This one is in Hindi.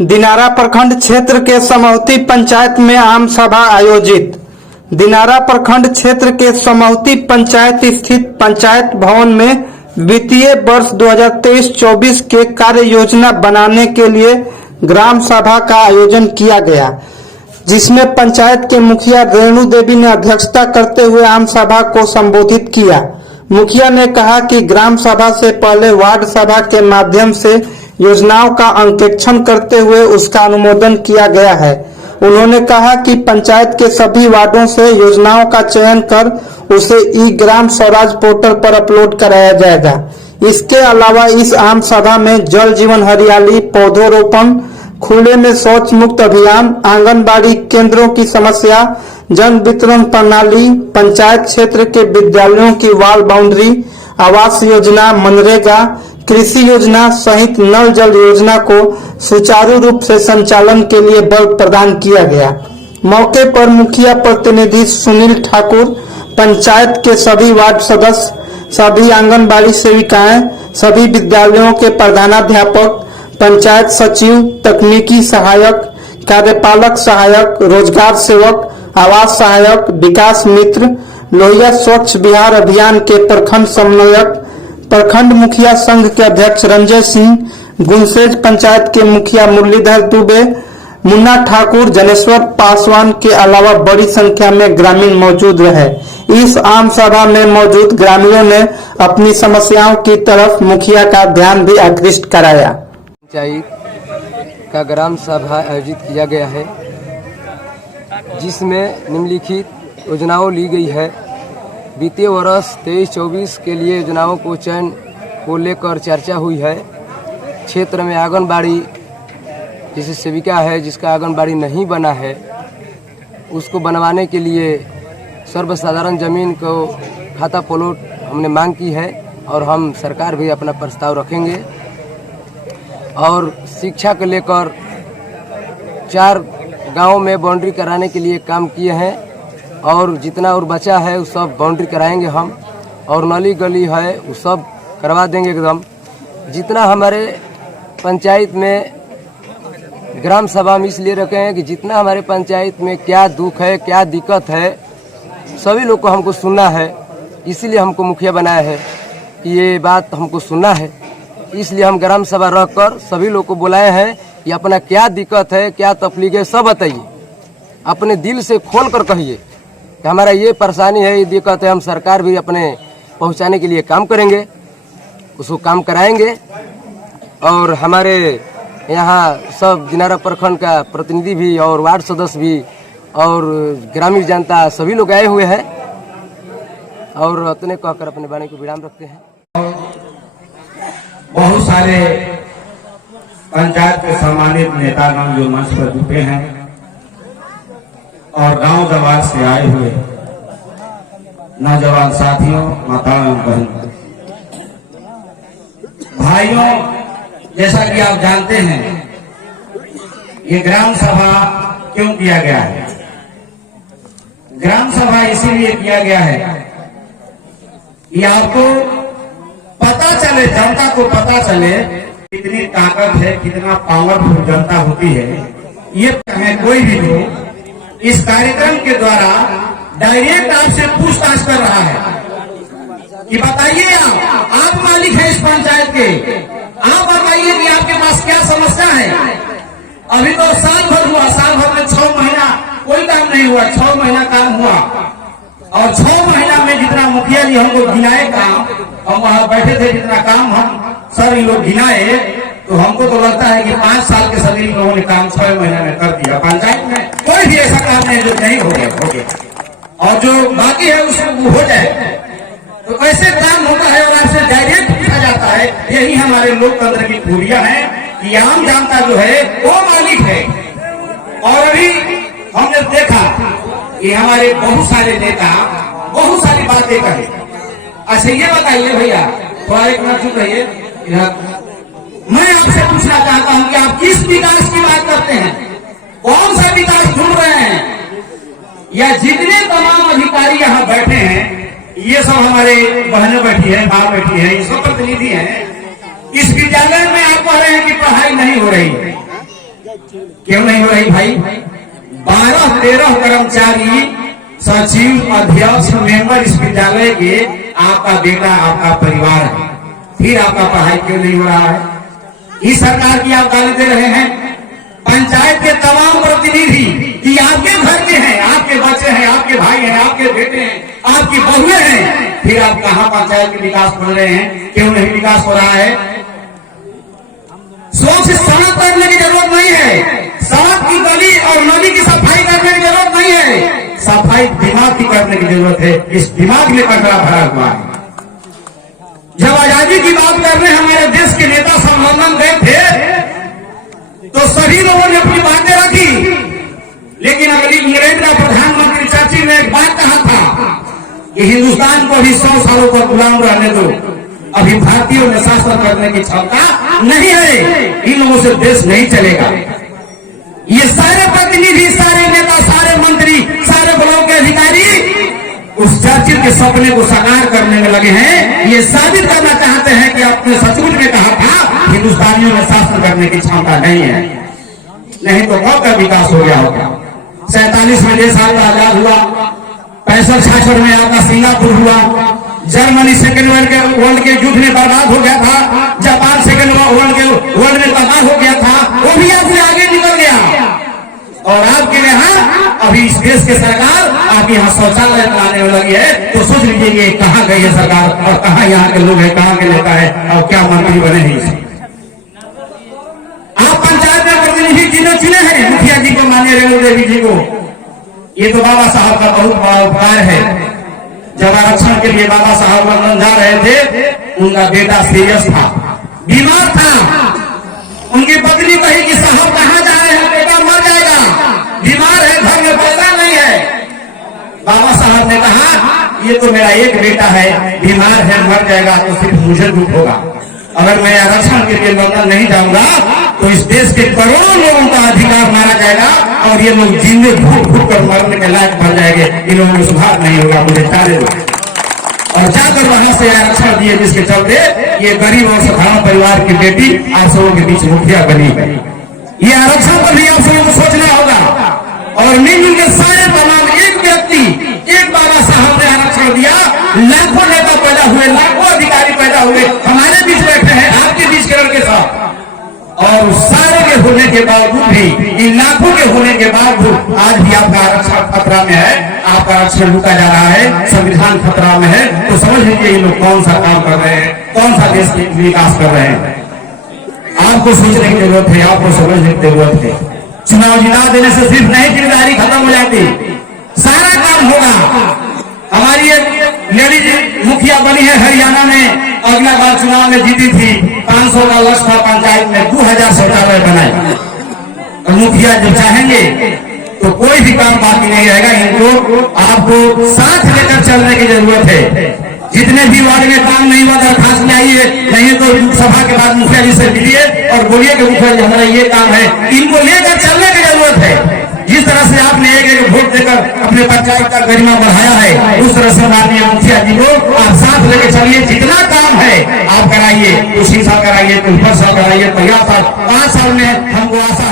दिनारा प्रखंड क्षेत्र के समौती पंचायत में आम सभा आयोजित। दिनारा प्रखंड क्षेत्र के समौती पंचायत स्थित पंचायत भवन में वित्तीय वर्ष 2023-24 के कार्य योजना बनाने के लिए ग्राम सभा का आयोजन किया गया, जिसमें पंचायत के मुखिया रेणु देवी ने अध्यक्षता करते हुए आम सभा को संबोधित किया। मुखिया ने कहा कि ग्राम सभा से पहले वार्ड सभा के माध्यम से योजनाओं का अंकेक्षण करते हुए उसका अनुमोदन किया गया है। उन्होंने कहा कि पंचायत के सभी वार्डों से योजनाओं का चयन कर उसे ई ग्राम स्वराज पोर्टल पर अपलोड कराया जाएगा। इसके अलावा इस आम सभा में जल जीवन हरियाली, पौधरोपण, खुले में शौच मुक्त अभियान, आंगनबाड़ी केंद्रों की समस्या, जन वितरण प्रणाली, पंचायत क्षेत्र के विद्यालयों की वॉल बाउंड्री, आवास योजना, मनरेगा, कृषि योजना सहित नल जल योजना को सुचारू रूप से संचालन के लिए बल प्रदान किया गया। मौके पर मुखिया प्रतिनिधि सुनील ठाकुर, पंचायत के सभी वार्ड सदस्य, सभी आंगनबाड़ी सेविकाएं, सभी विद्यालयों के प्रधानाध्यापक, पंचायत सचिव, तकनीकी सहायक, कार्यपालक सहायक, रोजगार सेवक, आवास सहायक, विकास मित्र, लोहिया स्वच्छ बिहार अभियान के प्रखंड समन्वयक, प्रखंड मुखिया संघ के अध्यक्ष रंजय सिंह, गुंसेज पंचायत के मुखिया मुरलीधर दुबे, मुन्ना ठाकुर, जनेश्वर पासवान के अलावा बड़ी संख्या में ग्रामीण मौजूद रहे। इस आम सभा में मौजूद ग्रामीणों ने अपनी समस्याओं की तरफ मुखिया का ध्यान भी आकृष्ट कराया। पंचायत का ग्राम सभा आयोजित किया गया है, जिसमें निम्नलिखित योजनाओं ली गई है। वित्तीय वर्ष 23-24 के लिए योजनाओं को चयन को लेकर चर्चा हुई है। क्षेत्र में आंगनबाड़ी जैसे सेविका है जिसका आंगनबाड़ी नहीं बना है, उसको बनवाने के लिए सर्वसाधारण जमीन को खाता प्लॉट हमने मांग की है और हम सरकार भी अपना प्रस्ताव रखेंगे। और शिक्षा को लेकर 4 गाँव में बाउंड्री कराने के लिए काम किए हैं और जितना और बचा है वो सब बाउंड्री कराएंगे हम, और नली गली है वो सब करवा देंगे एकदम। जितना हमारे पंचायत में ग्राम सभा में इसलिए रखे हैं कि जितना हमारे पंचायत में क्या दुख है, क्या दिक्कत है, सभी लोग को हमको सुनना है। इसीलिए हमको मुखिया बनाया है कि ये बात हमको सुनना है। इसलिए हम ग्राम सभा रखकर सभी लोग को बुलाए हैं कि अपना क्या दिक्कत है, क्या तकलीफ है, सब बताइए, अपने दिल से खोल कर कहिए कि हमारा ये परेशानी है, ये दिक्कत है। हम सरकार भी अपने पहुंचाने के लिए काम करेंगे, उसको काम कराएंगे। और हमारे यहाँ सब दिनारा प्रखंड का प्रतिनिधि भी और वार्ड सदस्य भी और ग्रामीण जनता सभी लोग आए हुए हैं और अपने कहकर अपने वाणी को विराम रखते हैं। बहुत सारे पंचायत के सम्मानित नेतागण जो मंच पर जुटे हैं और गांव जवान से आए हुए नौजवान साथियों, माताओं एवं बहनों, भाइयों, जैसा कि आप जानते हैं ये ग्राम सभा क्यों किया गया है। ग्राम सभा इसीलिए किया गया है कि आपको पता चले, जनता को पता चले कितनी ताकत है, कितना पावरफुल जनता होती है। ये कोई भी लोग इस कार्यक्रम के द्वारा डायरेक्ट आपसे पूछताछ कर रहा है कि बताइए आप मालिक हैं इस पंचायत के, आप बताइए कि आपके पास क्या समस्या है। अभी तो साल भर हुआ, साल भर में 6 महीना कोई काम नहीं हुआ, 6 महीना काम हुआ और 6 महीना में जितना मुखिया जी हमको गिनाए काम, हम वहां बैठे थे, जितना काम हम सर ये लोग गिनाए, तो हमको तो लगता है कि 5 साल के सभी लोगों ने काम 6 महीने में कर दिया। पंचायत में कोई भी ऐसा काम नहीं जो नहीं हो गया और जो बाकी है उसको हो जाए। तो ऐसे काम होता है और आपसे डायरेक्ट पूछा जाता है। यही हमारे लोकतंत्र की खूबियां हैं कि आम जनता जो है वो मालिक है। और अभी हमने देखा कि हमारे बहुत सारे नेता बहुत सारी बातें कहे। अच्छा ये बताइए भैया, थोड़ा एक मिनट चुप रहिए, मैं आपसे पूछना चाहता हूं कि आप किस विकास की बात करते हैं, कौन सा विकास ढूंढ रहे हैं, या जितने तमाम अधिकारी यहाँ बैठे हैं, ये सब हमारे बहनें बैठी हैं, माँ बैठी हैं, ये सब प्रतिनिधि हैं। इस विद्यालय में आप कह रहे हैं कि पढ़ाई नहीं हो रही है, क्यों नहीं हो रही भाई? 12-13 कर्मचारी, सचिव, अध्यक्ष, मेंबर इस विद्यालय के आपका बेटा, आपका परिवार है, फिर आपका पढ़ाई क्यों नहीं हो रहा है? इस सरकार की आप गाली दे रहे हैं। पंचायत के तमाम प्रतिनिधि कि आपके घर के हैं, आपके बच्चे हैं, आपके भाई हैं, आपके बेटे हैं, आपकी बहुएं हैं, फिर आप कहां पंचायत के विकास बोल रहे हैं? क्यों नहीं विकास हो रहा है? स्वच्छ सड़क करने की जरूरत नहीं है, सड़क की गली और नदी की सफाई करने की जरूरत नहीं है, सफाई दिमाग की करने की जरूरत है। इस दिमाग में कचरा भरा हुआ है। जब आजादी की बात करने हमारे देश के नेता सब लंदन गए थे तो सभी लोगों ने अपनी बातें रखी, लेकिन अगली इंग्लैंड का प्रधानमंत्री चर्चिल ने एक बात कहा था कि हिंदुस्तान को अभी 100 सालों तक गुलाम रहने दो, अभी भारतीयों में शासन करने की क्षमता नहीं है, इन लोगों से देश नहीं चलेगा। ये सारे प्रतिनिधि, सारे नेता, सारे मंत्री, सारे ब्लॉक के अधिकारी उस चर्चिल के सपने को साकार करने में लगे हैं। ये साबित करना चाहते हैं कि अपने सचमुच में कहा था हिंदुस्तानियों में शासन करने की क्षमता नहीं है, नहीं तो कब का विकास हो गया होगा। 47 में देश आपका आजाद हुआ, 65-66 में आपका सिंगापुर हुआ, जर्मनी सेकेंड वर्ल्ड के युद्ध में बर्बाद हो गया था, जापान सेकेंड वर्ल्ड में तबाह हो गया था, वो भी आपसे आगे निकल गया। और आपके यहाँ अभी इस देश की सरकार आपके यहाँ शौचालय बनाने में लगी है, तो सोच लीजिए कि कहाँ गई है सरकार और कहाँ यहाँ के लोग हैं, कहाँ के नेता है और क्या मंत्री बने हैं। आप पंचायत में प्रतिनिधि जिन्हें चुने हैं, मुखिया जी को मान्य रेणु देवी जी को, ये तो बाबा साहब का बहुत बड़ा उपकार है। जब आरक्षण के लिए बाबा साहब लंदन जा रहे थे, उनका बेटा सीरियस था, बीमार था, उनकी पत्नी कही कि साहब कहाँ जा रहे हैं, बेटा मर जाएगा, बीमार है, घर में पैसा नहीं है। बाबा साहब ने कहा ये तो मेरा एक बेटा है, बीमार है, मर जाएगा तो सिर्फ मुझे दुख होगा, अगर मैं आरक्षण के लिए लंदन नहीं जाऊंगा तो इस देश के करोड़ों लोगों का अधिकार मारा जाएगा और ये लोग जिंदे घूट घूट कर मरने के लायक बन जाएंगे, इन लोगों में सुधार नहीं होगा, मुझे चारे और जाकर वहां से आरक्षण दिए, जिसके चलते ये गरीब और साधारण परिवार की बेटी आप सबों के बीच मुखिया बनी है। ये आरक्षण पर भी आप सबों को सोचना होगा और मिलजुल के सारे तमाम एक व्यक्ति, एक बाबा साहब ने आरक्षण दिया, लाखों नेता पैदा हुए, लाखों अधिकारी पैदा हुए, हमारे बीच बैठे हैं, आपके बीच के लड़के साहब, और सारे के होने के बावजूद भी, इन लाखों के होने के बावजूद आज भी आपका आरक्षण खतरा में है, आपका आरक्षण रुका जा रहा है, संविधान खतरा में है। तो समझ लीजिए ये लोग कौन सा काम कर रहे हैं, कौन सा देश की विकास कर रहे हैं। आपको सोचने की जरूरत है, आपको समझने की जरूरत है। चुनाव जिता देने से सिर्फ नहीं जिम्मेदारी खत्म हो जाती, सारा काम होगा। हमारी एक लेडीज मुखिया बनी है हरियाणा में, अगला बार चुनाव में जीती थी, 500 का लक्ष्य था, पंचायत में 2000 शौचालय बनाए। और मुखिया जब चाहेंगे तो कोई भी काम बाकी नहीं रहेगा, इनको आपको साथ लेकर चलने की जरूरत है। जितने भी वार्ड में काम नहीं हुआ दरखास्त लाइए, नहीं तो सभा के बाद मुखिया जी से मिलिए और बोलिए कि मुखिया जी हमारा ये काम है, इनको लेकर चलने की जरूरत है। जिस तरह से आपने एक वोट देकर अपने पंचायत का गरिमा बढ़ाया है, उस तरह से माननीय मुखिया जी को आप साथ लेके चलिए, जितना काम है आप कराइए, तो शीशा कराइए, तो ऊपर कराइए, तो 5 साल में हमको आशा